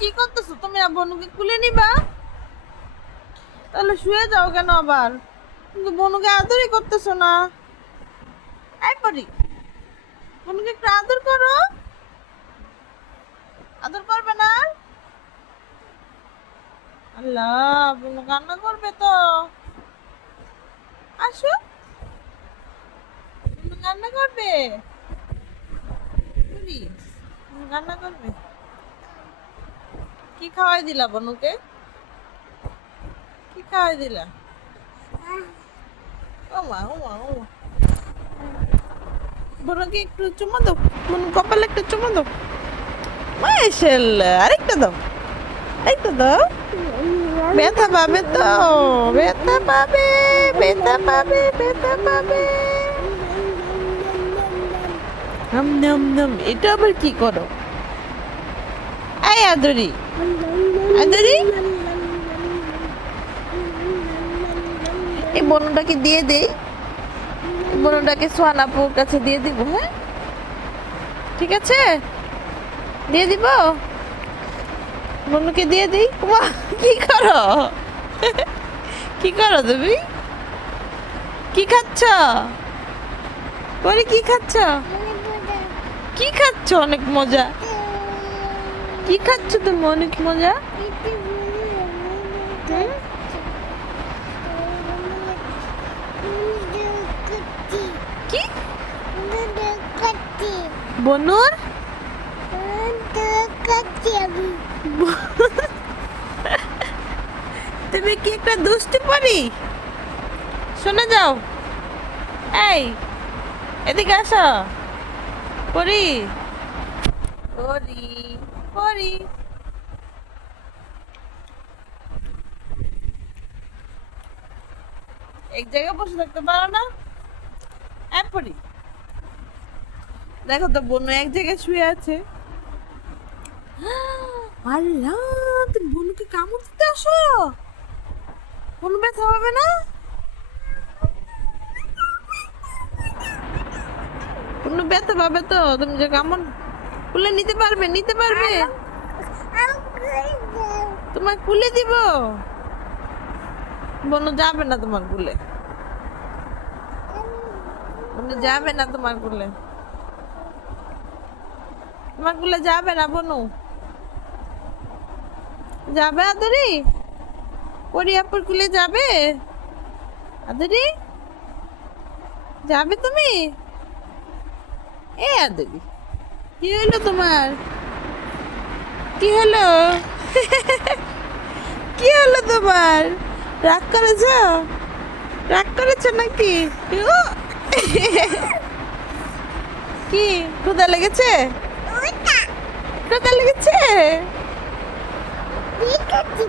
কি করতেছো তুমি? বনুকে কুলে নিবা? তাহলে শুয়ে যাও কেন আবার? কিন্তু বনুকে আদরই করতেছো না। এই পরি, বনুকে একটু আদর করো। আদর করবে না? আল্লাহ, বনু কান্না করবে তো। আসো, বনু কান্না করবে। পরি, বনু কান্না করবে। কি খাওয়াই দিলা বনুকে? কি খাওয়াই দিলা? ওমা ওমা ওমা, বনুকে একটু চুমা দাও। বনু কপালে একটা চুমা দাও। মাশাআল্লাহ, আরেকটা দাও। আরেকটা দাও। ব্যথা পাবে তো, ব্যথা পাবে, ব্যথা পাবে, ব্যথা পাবে। নম নম নম, এটা আবার কি করো? এই আদরি, আদরি, এই বনুটাকে দিয়ে দেই। বনুটাকে সোয়ানাপুর কাছে দিয়ে দিব। হ্যাঁ, ঠিক আছে, দিয়ে দিব। বনুকে দিয়ে দিই। মা, কি করো? কি করো তুমি? কি খাচ্ছ? পরে কি খাচ্ছ? কি খাচ্ছ? অনেক মজা। কি খাচ্ছ তুমি? অনেক মজা। হুম? কি বনুর? তুমি কি একটা দুষ্টু পরি? শোনা যাও। এই, এদিকে আসো। পরি, পরি, পরি। এক জায়গায় বসে থাকতে পারো না? পরি, দেখো তো বনু এক জায়গায় শুয়ে আছে। আল্লাহ, তুমি বনুকে কামড় দিতে আসো? বনু ব্যথা হবে না? বনু ব্যথা পাবে তো। তুমি যে কামড় কুলে নিতে পারবে? নিতে পারবে? তোমার কুলে দিব। বনু যাবে না তোমার কুলে। বনু যাবে না তোমার কুলে। তোমার কুলে যাবে না বনু। যাবে আদরি? পরি আপুর কুলে যাবে? আদরি, যাবে তুমি? এ আদরি, কি হলো তোমার? কি হলো? কি হলো তোমার? রাগ করেছ? রাগ করেছ নাকি? ও! কি ক্ষুধা লেগেছে? ক্ষুধা লেগেছে?